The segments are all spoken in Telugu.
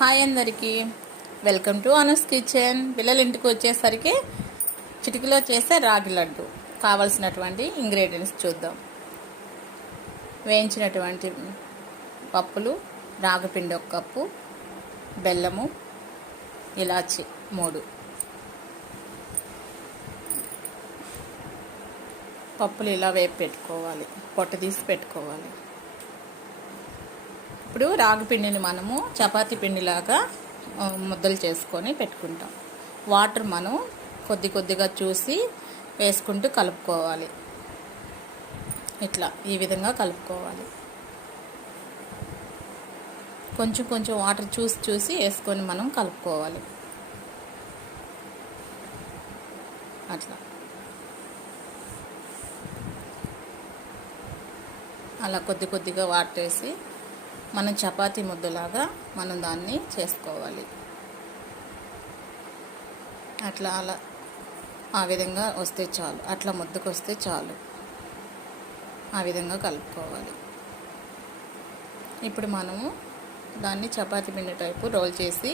హాయ్ అందరికీ, వెల్కమ్ టు అనూస్ కిచెన్. పిల్లల ఇంటికి వచ్చేసరికి చిటికలో చేసే రాగి లడ్డు. కావలసినటువంటి ఇంగ్రీడియంట్స్ చూద్దాం. వేయించినటువంటి పప్పులు, రాగిపిండి 1 కప్పు, బెల్లము, ఇలాచి 3. పప్పులు ఇలా వేపి పెట్టుకోవాలి, పొట్టు తీసి పెట్టుకోవాలి. ఇప్పుడు రాగి పిండిని మనము చపాతీ పిండిలాగా ముద్దలు చేసుకొని పెట్టుకుంటాం. వాటర్ మనం కొద్దిగా చూసి వేసుకుంటూ కలుపుకోవాలి. ఇట్లా ఈ విధంగా కలుపుకోవాలి. కొంచెం వాటర్ చూసి వేసుకొని మనం కలుపుకోవాలి. అట్లా అలా కొద్దిగా వాటర్ వేసి మనం చపాతీ ముద్దలాగా మనం దాన్ని చేసుకోవాలి. అట్లా ఆ విధంగా వస్తే చాలు, అట్లా ముద్దకు వస్తే చాలు. ఆ విధంగా కలుపుకోవాలి. ఇప్పుడు మనము దాన్ని చపాతీ పిండి టైపు రోల్ చేసి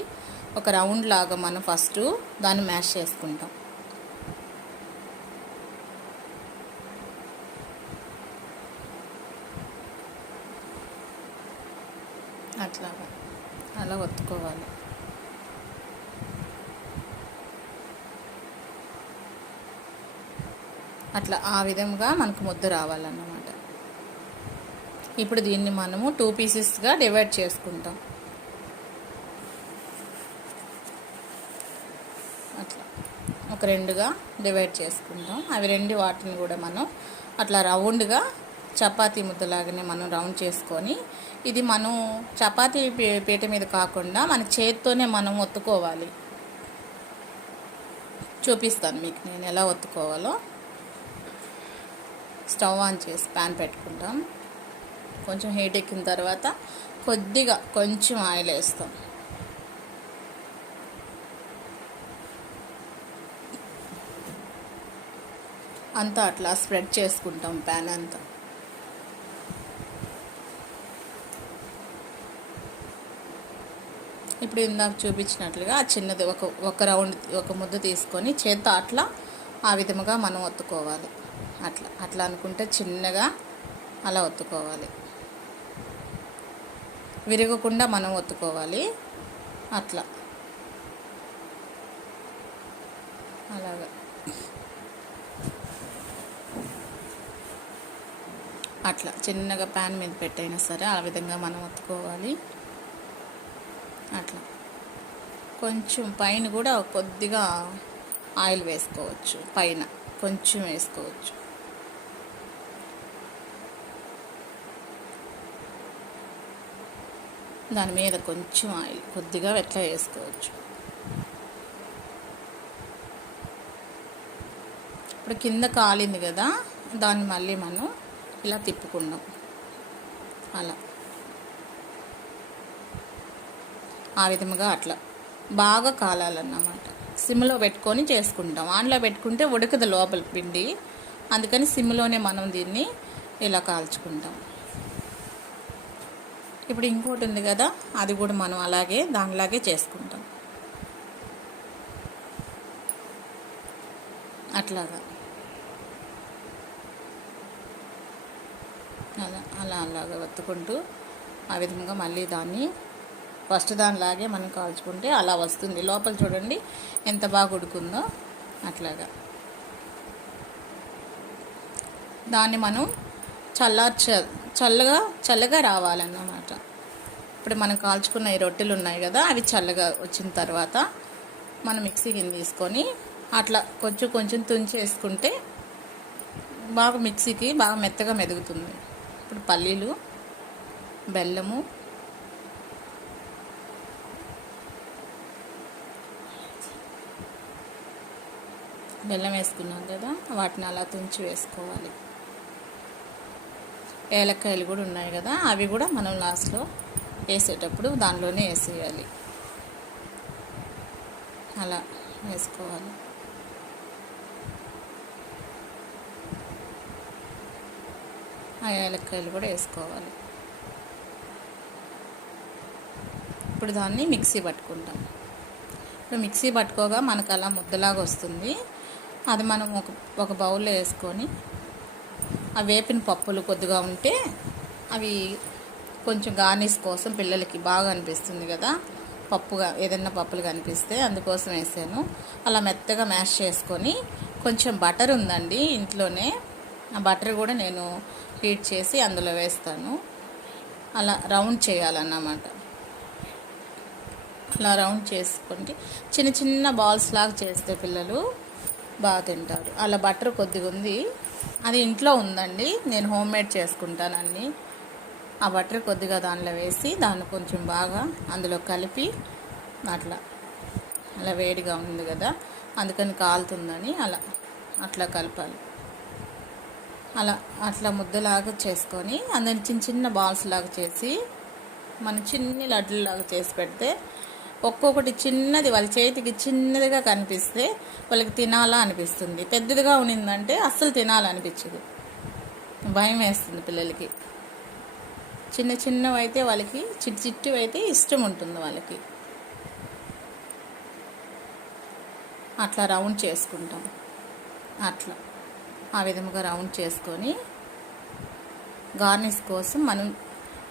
ఒక రౌండ్ లాగా మనం ఫస్ట్ దాన్ని మ్యాష్ చేసుకుంటాం. అలా ఒత్తుకోవాలి. అట్లా ఆ విధంగా మనకు ముద్ద రావాలన్నమాట. ఇప్పుడు దీన్ని మనము 2 పీసెస్గా డివైడ్ చేసుకుంటాం. అట్లా ఒక 2గా డివైడ్ చేసుకుంటాం. అవి 2 వాటిని కూడా మనం అట్లా రౌండ్గా చపాతీ ముద్దలాగానే మనం రౌండ్ చేసుకొని, ఇది మనం చపాతీ పీట మీద కాకుండా మన చేత్తోనే మనం ఒత్తుకోవాలి. చూపిస్తాను మీకు నేను ఎలా ఒత్తుకోవాలో. స్టవ్ ఆన్ చేసి ప్యాన్ పెట్టుకుంటాం. కొంచెం హీట్ ఎక్కిన తర్వాత కొంచెం ఆయిల్ వేస్తాం. అంతా అట్లా స్ప్రెడ్ చేసుకుంటాం ప్యాన్ అంతా. ఇప్పుడు ఇందాక చూపించినట్లుగా ఆ చిన్నది ఒక రౌండ్ ఒక ముద్ద తీసుకొని చేత్తో అట్లా ఆ విధముగా మనం ఒత్తుకోవాలి. అట్లా అనుకుంటే చిన్నగా అలా ఒత్తుకోవాలి. విరగకుండా మనం ఒత్తుకోవాలి. అలాగా అట్లా చిన్నగా ప్యాన్ మీద పెట్టైనా సరే ఆ విధంగా మనం ఒత్తుకోవాలి. అట్లా కొంచెం పైన కూడా కొద్దిగా ఆయిల్ వేసుకోవచ్చు. పైన కొంచెం వేసుకోవచ్చు. దాని మీద కొంచెం ఆయిల్ కొద్దిగా ఎట్లా వేసుకోవచ్చు. ఇప్పుడు కింద కాలింది కదా, దాన్ని మళ్ళీ మనం ఇలా తిప్పుకుందాం. అలా ఆ విధముగా అట్లా బాగా కాలాలన్నమాట. సిమ్లో పెట్టుకొని చేసుకుంటాం. ఆన్లో పెట్టుకుంటే ఉడకదు లోపల పిండి, అందుకని సిమ్లోనే మనం దీన్ని ఇలా కాల్చుకుంటాం. ఇప్పుడు ఇంకోటి ఉంది కదా, అది కూడా మనం దానిలాగే చేసుకుంటాం. అట్లాగా అలాగా వత్తుకుంటూ ఆ విధంగా మళ్ళీ దాన్ని ఫస్ట్ దానిలాగే మనం కాల్చుకుంటే అలా వస్తుంది. లోపల చూడండి ఎంత బాగా ఉడుకుందో. అట్లాగా దాన్ని మనం చల్లగా రావాలన్నమాట. ఇప్పుడు మనం కాల్చుకున్న ఈ రొట్టెలు ఉన్నాయి కదా, అవి చల్లగా వచ్చిన తర్వాత మనం మిక్సీ కింద తీసుకొని అట్లా కొంచెం తుంచేసుకుంటే బాగా మిక్సీకి బాగా మెత్తగా మెదుగుతుంది. ఇప్పుడు పల్లీలు, బెల్లము, బెల్లం వేసుకున్నాం కదా, వాటిని అలా తుంచి వేసుకోవాలి. ఏలక్కాయలు కూడా ఉన్నాయి కదా, అవి కూడా మనం లాస్ట్లో వేసేటప్పుడు దానిలోనే వేసేయాలి. అలా వేసుకోవాలి. ఆ ఏలక్కాయలు కూడా వేసుకోవాలి. ఇప్పుడు దాన్ని మిక్సీ పట్టుకుంటాం. ఇప్పుడు మిక్సీ పట్టుకోగా మనకు అలా ముద్దలాగా వస్తుంది. అది మనం ఒక బౌల్లో వేసుకొని, ఆ వేపిన పప్పులు కొద్దిగా ఉంటే అవి కొంచెం గార్నిష్ కోసం పిల్లలకి బాగా అనిపిస్తుంది కదా, పప్పుగా ఏదైనా పప్పులు కనిపిస్తే అందుకోసం వేసాను. అలా మెత్తగా మ్యాష్ చేసుకొని, కొంచెం బటర్ ఉందండి ఇంట్లోనే, ఆ బటర్ కూడా నేను హీట్ చేసి అందులో వేస్తాను. అలా రౌండ్ చేయాలన్నమాట. అలా రౌండ్ చేసుకుంటే చిన్న చిన్న బాల్స్ లాగా చేస్తే పిల్లలు బాగా తింటారు. అలా బటర్ కొద్దిగా ఉంది, అది ఇంట్లో ఉందండి, నేను హోమ్ మేడ్ చేసుకుంటాను అన్నీ. ఆ బటర్ కొద్దిగా దానిలో వేసి దాన్ని కొంచెం బాగా అందులో కలిపి అలా వేడిగా ఉంది కదా అందుకని కాలుతుందని అట్లా కలపాలి. అట్లా ముద్దలాగా చేసుకొని అందరిని చిన్న చిన్న బాల్స్ లాగా చేసి మనం చిన్ని లడ్డులాగా చేసి పెడితే, ఒక్కొక్కటి చిన్నది వాళ్ళ చేతికి చిన్నదిగా కనిపిస్తే వాళ్ళకి తినాలా అనిపిస్తుంది. పెద్దదిగా ఉన్నిందంటే అస్సలు తినాలనిపించదు, భయం వేస్తుంది పిల్లలకి. చిన్న చిన్నవి అయితే వాళ్ళకి చిట్టువి అయితే ఇష్టం ఉంటుంది వాళ్ళకి. అట్లా రౌండ్ చేసుకుంటాం. ఆ విధముగా రౌండ్ చేసుకొని గార్నిష్ కోసం మనం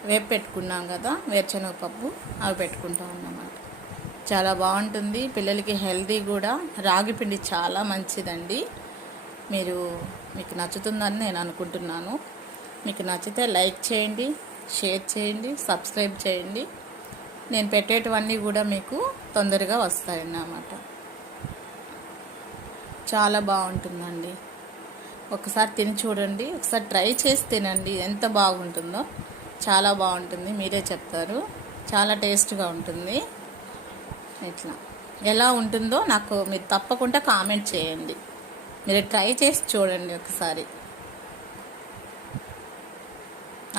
వేపు పెట్టుకున్నాం కదా వేరుశనగపప్పు, అవి పెట్టుకుంటాం అన్నమాట. చాలా బాగుంటుంది, పిల్లలకి హెల్తీ కూడా. రాగి పిండి చాలా మంచిదండి. మీకు నచ్చుతుందని నేను అనుకుంటున్నాను. మీకు నచ్చితే లైక్ చేయండి, షేర్ చేయండి, సబ్స్క్రైబ్ చేయండి. నేను పెట్టేటివన్నీ కూడా మీకు తొందరగా వస్తాయన్నమాట. చాలా బాగుంటుందండి. ఒకసారి తిని చూడండి, ఒకసారి ట్రై చేసి తినండి, ఎంత బాగుంటుందో. చాలా బాగుంటుంది, మీరే చెప్తారు. చాలా టేస్ట్గా ఉంటుంది. ఇట్లా ఎలా ఉంటుందో నాకు మీరు తప్పకుండా కామెంట్ చేయండి. మీరు ట్రై చేసి చూడండి ఒకసారి.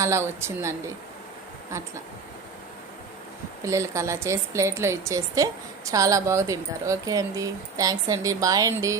అలా వచ్చిందండి. అట్లా పిల్లలకి అలా చేసి ప్లేట్లో ఇచ్చేస్తే చాలా బాగా తింటారు. ఓకే అండి, థ్యాంక్స్ అండి, బాయ్ అండి.